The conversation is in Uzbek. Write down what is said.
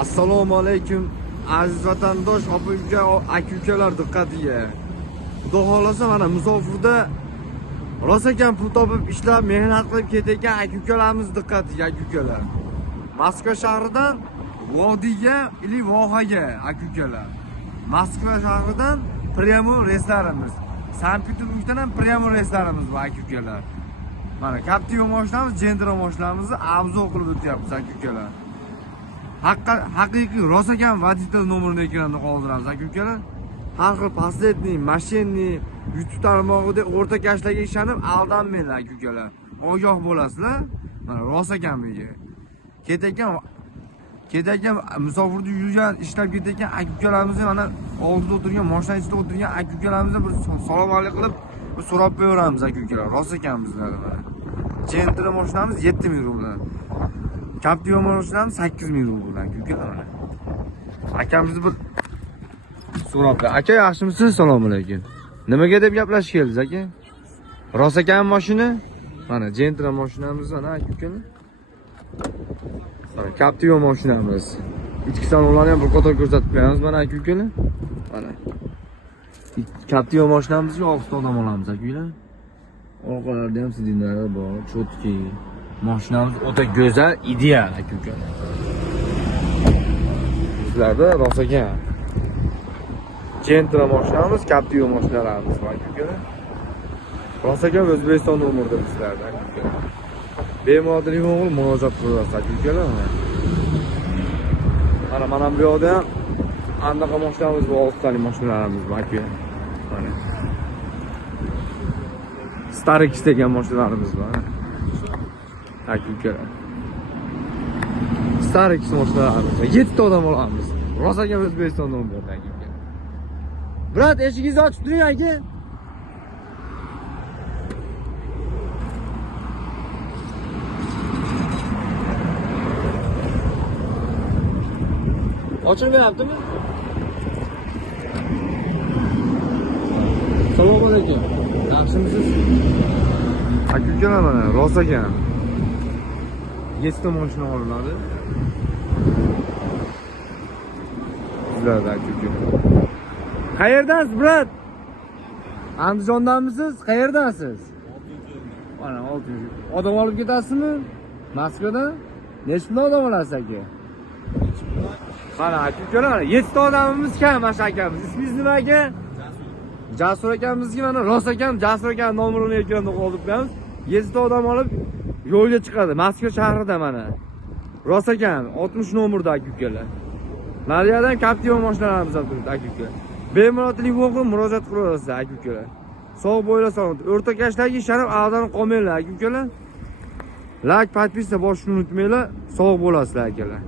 Assalomu alaykum aziz vatandosh, opa-uka, aka-ukalar, diqqatiga. Xudo xolasa mana musofirda rosa ekan pul topib ishlab mehnat qilib ketayotgan aka-ukalarimiz, diqqatiga aka-ukalar. Moskva shahridan vodiyga ili vohaga aka-ukalar. Moskva shahridan prямо restoranimiz. Sankt-Peterburgdan ham prямо restoranimiz bor aka-ukalar. Mana Captiva mashinamiz, Gentra mashinamizni obzor qilib o'tyapmiz aka-ukalar. Haqiqiy rosa ekan voditel nomerini ekranda qoldiramiz aka-ukalar. Har xil pasletni, mashinni, YouTube tarmog'ida o'rta kashlarga ishonib aldanmanglar aka-ukalar. Ogoh bo'lasizlar. Mana rosa ekan bu yer. Ketayotgan musofirda yurgan, ishlab ketayotgan aka-ukalarimizni mana oldida o'tirgan, mashina ichida o'tirgan aka-ukalarimizni bir salom alaykum qilib so'rab qo'yamiz aka-ukalar. Rosa ekan bizlar mana. Gentra mashinamiz 7000 rubl. Captiva mashinamiz 8000 rubl aka-ukalar mana. Akamizni bir so'rab, aka yaxshimisiz? Assalomu alaykum. Nimaga deb gaplashib keldingiz aka? Rosa ekan mashina? Mana Gentra mashinamiz mana aka-ukalar. Captiva mashinamiz. Ichki salonlarni ham bir qator ko'rsatib qo'yamiz mana aka-ukalar. Mana. Captiva mashinamizga 6 ta odam olamiz aka-ukalar. Orqalarda ham sidinlari bor, chotki. Mashinamiz o'ta go'zal, ideal aka-ukalar. Sizlarda rosa ekan. Gentra mashinamiz, Captiva mashinalarimiz bor aka-ukalar. Rosa ekan O'zbekiston nomerida bizlarda aka-ukalar. Bemalol telefon murojaat qilasiz aka-ukalar. Mana bu yoqda ham anaqa mashinamiz bor, 6 talik mashinalarimiz bor aka. Mana. Starix degan mashinalarimiz bor. Aka-ukalar. Starix mashinalarimiz bor. 7 ta odam olamiz. Rosa ekan O'zbekiston nomerida aka-ukalar. Brat, eshigingizni ochib turing aka. Ochilmayaptimi? Assalomu alaykum. Yaxshimisiz? Aka-ukalar mana rosa ekan. 7 ta mashina olinadi. Sizlarda aka-ukalar. Qayerdasiz, brat? Andijondamisiz? Qayerdasiz? Mana 600. Odam olib ketasizmi? Moskvadan? Nechta pul odam olasiz aka? Mana aka-ukalar, 7 ta odamimiz kam mana akamiz. Ismingiz nima aka? Jasur akamizga mana rosa ekan, Jasur aka nomerini ekranda qoldirib qo'yamiz. 7 ta odam olib yo'lga chiqadi. Moskva shahrida mana. Rosa ekan, 60 nomerda aka-ukalar. Nariyadan Captiva mashinalarimiz ham turibdi aka-ukalar. Bemalol telefon qilib murojaat qilaverasiz aka-ukalar. Sog' bo'ylar sog'. O'rta kashlarga ishonib aldanib qolmanglar aka-ukalar. Like, podpiska bosishni unutmanglar. Sog' bo'lasizlar akalar.